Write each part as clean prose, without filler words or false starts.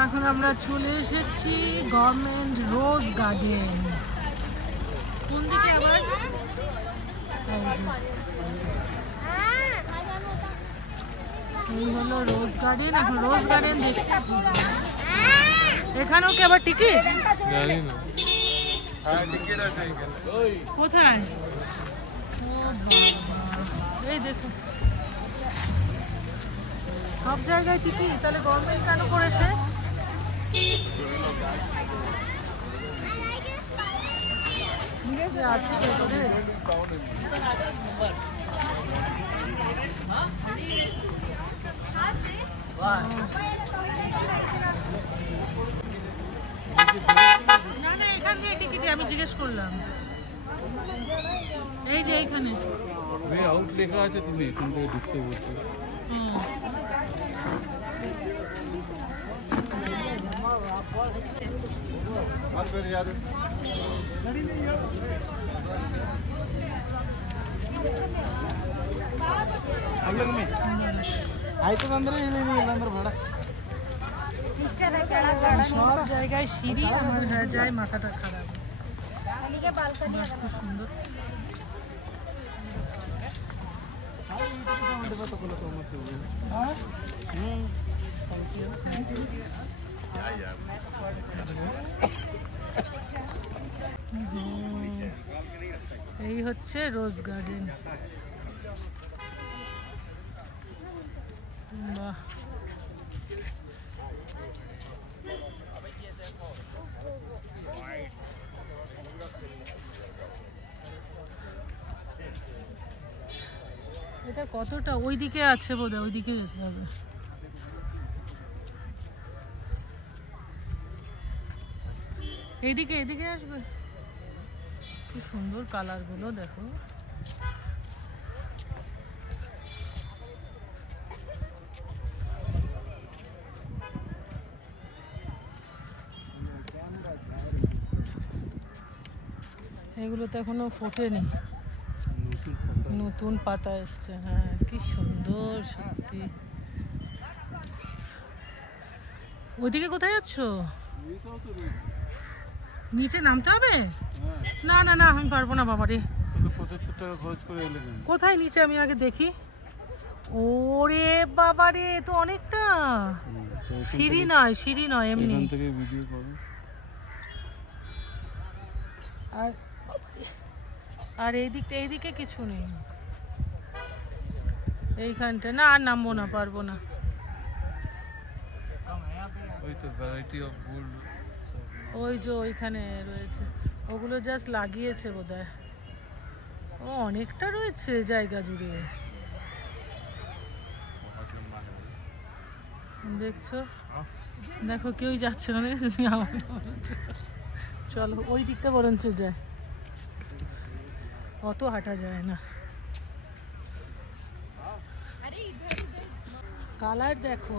এখন আমরা চলে এসেছি গভর্নমেন্ট রোজ গার্ডেন। কোন দিকে আবার? এই হলো রোজ গার্ডেন। এখন রোজ গার্ডেন দেখতে এখানেও কি আবার টিকিট? জানি না। কোথায়? ও বাবা, এই দেখো সব জায়গায় টিকিট। তাহলে গভর্নমেন্ট কেন করেছে? আছে ভেতরে। না না, এখান দিয়ে টিকিট আমি জিজ্ঞেস করলাম। এই যে এইখানে আউট লেখা আছে, তুমি এখান থেকে ঢুকতে বলছো। সব জায়গায় সিঁড়ি, আমার হয়ে যায় মাথাটা খারাপ। খুব সুন্দর। এই হচ্ছে রোজ গার্ডেন। বাহ, এটা কতটা ওইদিকে আছে বোধহয়, ওইদিকে যেতে হবে। এইদিকে এদিকে আসবে। কি সুন্দর কালার গুলো দেখো। এগুলো তো এখনো ফোটেনি, নতুন পাতা এসছে। হ্যাঁ, কি সুন্দর সত্যি। ওইদিকে কোথায় যাচ্ছ? নিচে নামতে হবে? না না না, আমি পারবো না বাবারে। কোথায় নিচে আমি আগে দেখি। ওরে বাবারে, তো অনেকটা। সিঁড়ি নয়, সিঁড়ি নয়, এমনি। আর এইদিকটা, এইদিকে কিছু নেই। এইখানটা না, আর নামবো না, পারবো না। ওই যে ওইখানে রয়েছে, ওগুলো জাস্ট লাগিয়েছে বোধহয়। ও অনেকটা রয়েছে জায়গা জুড়ে, দেখছো? দেখো কেউই যাচ্ছে না, চলো ওই দিকটা বরঞ্চ যায়, অত হাঁটা যায় না। কালার দেখো,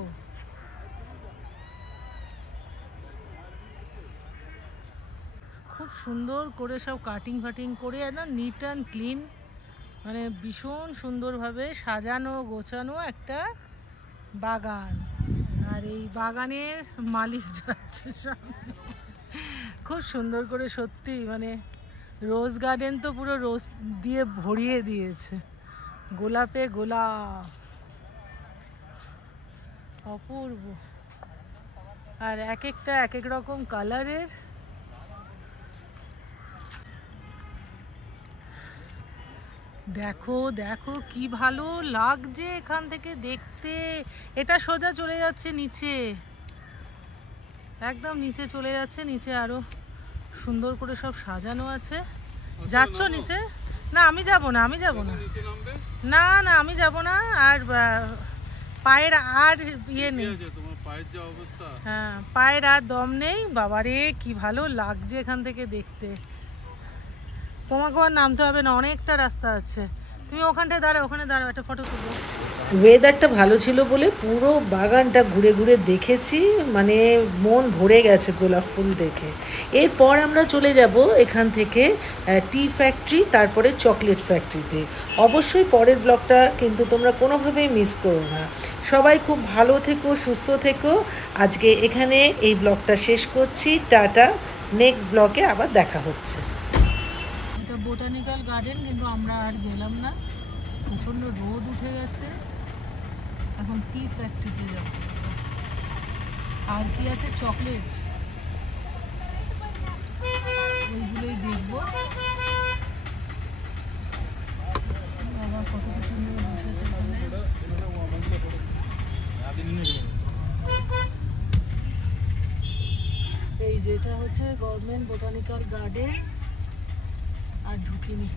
খুব সুন্দর করে সব কাটিং ফাটিং করে একদম নিট অ্যান্ড ক্লিন, মানে ভীষণ সুন্দরভাবে সাজানো গোছানো একটা বাগান। আর এই বাগানের মালিক যাচ্ছে সামনে, খুব সুন্দর করে। সত্যি মানে রোজ গার্ডেন তো পুরো রোজ দিয়ে ভরিয়ে দিয়েছে, গোলাপে গোলাপ, অপূর্ব। আর এক একটা এক এক রকম কালারের। দেখো দেখো কি ভালো লাগছে এখান থেকে দেখতে। এটা সোজা চলে যাচ্ছে নিচে, একদম নিচে চলে যাচ্ছে। নিচে আরো সুন্দর করে সব সাজানো আছে। যাচ্ছ নিচে? না আমি যাব না, আমি যাব না, না না আমি যাব না। আর পায়ের আর ইয়ে নেই, হ্যাঁ পায়ের আর দম নেই। বাবারে কি ভালো লাগছে এখান থেকে দেখতে। তোমাকে আর নামতে হবে না, অনেকটা রাস্তা আছে, তুমি ওখানটায় দাঁড়াও, ওখানে দাঁড়াও, একটা ফটো তুলবো। ওয়েদারটা ভালো ছিল বলে পুরো বাগানটা ঘুরে ঘুরে দেখেছি, মানে মন ভরে গেছে গোলাপ ফুল দেখে। এরপর আমরা চলে যাব এখান থেকে টি ফ্যাক্টরি, তারপরে চকলেট ফ্যাক্টরিতে। অবশ্যই পরের ব্লগটা কিন্তু তোমরা কোনোভাবেই মিস করো না। সবাই খুব ভালো থেকো, সুস্থ থেকো। আজকে এখানে এই ব্লগটা শেষ করছি। টাটা, নেক্সট ব্লগে আবার দেখা হচ্ছে। এটা বোটানিক্যাল গার্ডেন, কিন্তু আমরা আর গেলাম না, প্রচণ্ড রোদ উঠে গেছে। এখন টি ফ্যাক্টরিতে যাব। আর কি আছে, চকলেট, ওইগুলোই দেখবো। বাবা কত কিছু নিয়ে বসেছে এখানে। এই যেটা হচ্ছে গভর্নমেন্ট বোটানিক্যাল গার্ডেন, আর ঢুকিনি।